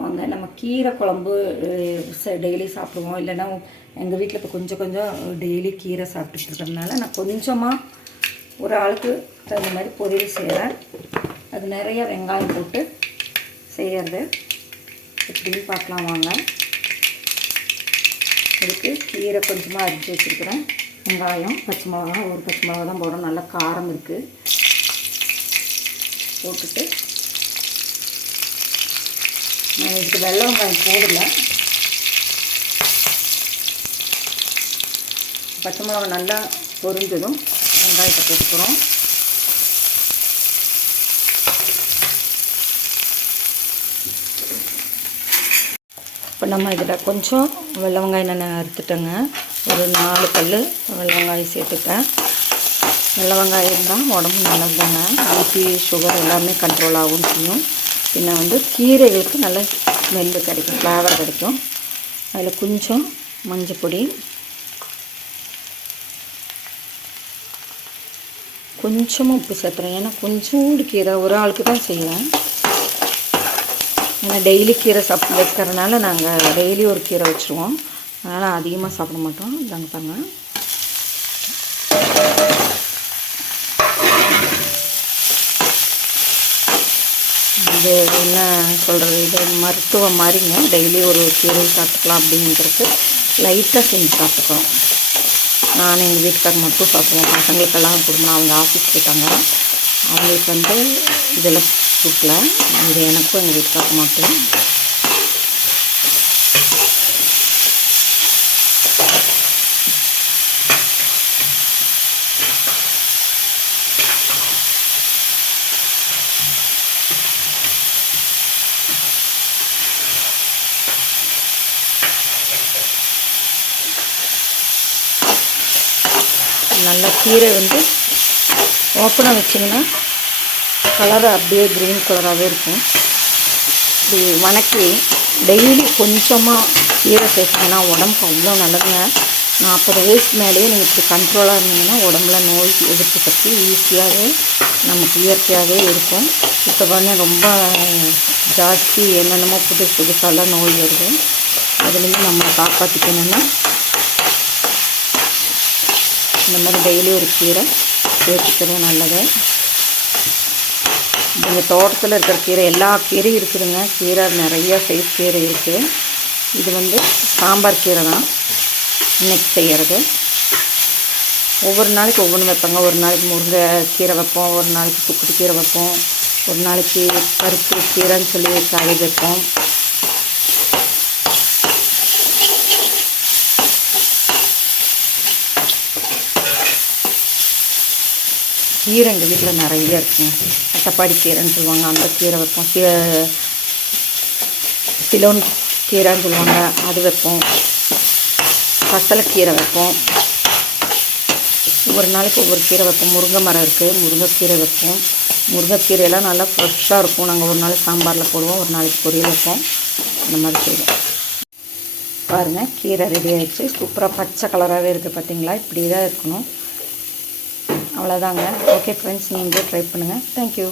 வாங்க. நம்ம கீரை குழம்பு டெய்லி சாப்பிடுவோம். இல்லைன்னா எங்கள் வீட்டில் இப்போ கொஞ்சம் கொஞ்சம் டெய்லி கீரை சாப்பிட்டுட்டு இருக்கிறதுனால நான் கொஞ்சமாக ஒரு ஆளுக்கு தகுந்த மாதிரி பொரியல் செய்கிறேன் அது நிறைய வெங்காயம் போட்டு செய்கிறது எப்படின்னு பார்க்கலாம் வாங்க. அதுக்கு கீரை கொஞ்சமாக அரிஞ்சு வச்சுருக்கிறேன். வெங்காயம் பச்சை மிளகா ஒரு பச்சை மிளகா தான் போடுறோம் நல்லா காரம் இருக்குது போட்டுட்டு நான் இதுக்கு வெள்ளை வெங்காயம் போடல. பச்சை மிளகா நல்லா பொரிஞ்சதும் வெங்காயத்தை போட்டுக்கிறோம். இப்போ நம்ம இதில் கொஞ்சம் வெள்ளை வெங்காயம் நான் அறுத்துட்டேங்க. ஒரு நாலு கல் வெள்ளை வெங்காயம் சேர்த்துட்டேன். வெள்ளை வெங்காயம் இருந்தால் உடம்பு நல்லதுதாங்க. பிபி சுகர் எல்லாமே கண்ட்ரோல் ஆகும் செய்யும் பின்ன வந்து கீரைகளுக்கு நல்ல ஸ்மெல்லு கிடைக்கும் ஃப்ளேவர் கிடைக்கும். அதில் கொஞ்சம் மஞ்சள் பொடி கொஞ்சமாக உப்பு சேர்த்துறேன். ஏன்னா கொஞ்சோண்டு கீரை ஒரு ஆளுக்கு தான் செய்வேன். ஏன்னா டெய்லி கீரை சாப் வைக்கிறதுனால நாங்கள் டெய்லி ஒரு கீரை வச்சுருவோம். அதனால் அதிகமாக சாப்பிட மாட்டோம். இதாங்க பாருங்கள் இது என்ன சொல்கிறது இது மருத்துவம் மாதிரிங்க. டெய்லி ஒரு கீரை சாப்பிட்டுக்கலாம் அப்படிங்கிறது லைட்டாக செஞ்சு சாப்பிட்டுக்கிறோம் நான் எங்கள் வீட்டுக்காரர் மட்டும் சாப்பிடுவோம். பசங்களுக்கெல்லாம் கொடுக்கணும் அவங்க ஆஃபீஸ் போயிட்டாங்க. அவங்களுக்கு வந்து இதெல்லாம் கொடுக்கல. இது எனக்கும் எங்கள் வீட்டுக்காரர் மட்டும். நல்லா கீரை வந்து ஓப்பனாக வச்சிங்கன்னா கலர் அப்படியே க்ரீன் கலராகவே இருக்கும். இப்படி வணக்கி டெய்லி கொஞ்சமாக கீரை சேர்த்திங்கன்னா உடம்புக்கு அவ்வளோ நல்லதுங்க. நாற்பது வயசுக்கு மேலேயே நீங்கள் இப்படி கண்ட்ரோலாக இருந்தீங்கன்னா உடம்புல நோய் எதிர்ப்பு சக்தி ஈஸியாகவே நமக்கு இயற்கையாகவே இருக்கும். இப்போ வந்து ரொம்ப ஜாஸ்தி என்னென்னமோ புதுசு புதுசாலாம் நோய் வருது. அதுலேருந்து நம்மளை காப்பாற்றிக்கணுன்னா இந்த மாதிரி டெய்லி ஒரு கீரை சேர்த்துக்கிறது நல்லது. எங்கள் தோட்டத்தில் இருக்கிற கீரை எல்லா கீரையும் இருக்குதுங்க. கீரை நிறைய சைஸ் கீரை இருக்குது இது வந்து சாம்பார் கீரை தான் இன்றைக்கி செய்கிறது ஒவ்வொரு நாளைக்கு ஒவ்வொன்று வைப்பாங்க. ஒரு நாளைக்கு முருங்கை கீரை வைப்போம் ஒரு நாளைக்கு சுக்குட்டி கீரை வைப்போம் ஒரு நாளைக்கு பருப்பு கீரைன்னு சொல்லி காய் வைப்போம். கீரை எங்கள் வீட்டில் நிறைய இருக்குங்க அட்டப்பாடி கீரைன்னு சொல்லுவாங்க அந்த கீரை வைப்போம். சி சிலோன் கீரைன்னு சொல்லுவாங்க அது வைப்போம். பசலைக்கீரை வைப்போம். ஒரு நாளைக்கு ஒவ்வொரு கீரை வைப்போம். முருங்கை மரம் இருக்குது முருங்கைக்கீரை வைப்போம். முருங்கைக்கீரையெல்லாம் நல்லா ஃப்ரெஷ்ஷாக இருக்கும். நாங்கள் ஒரு நாளைக்கு சாம்பாரில் போடுவோம் ஒரு நாளைக்கு பொரியல் வைப்போம். அந்த மாதிரி செய்வோம். பாருங்கள் கீரை ரெடி ஆகிடுச்சு சூப்பராக பச்சை கலராகவே இருக்குது பார்த்தீங்களா இப்படி தான் இருக்கணும். அவ்வளோதாங்க ஓகே ஃப்ரெண்ட்ஸ் நீங்களே ட்ரை பண்ணுங்கள் தேங்க்யூ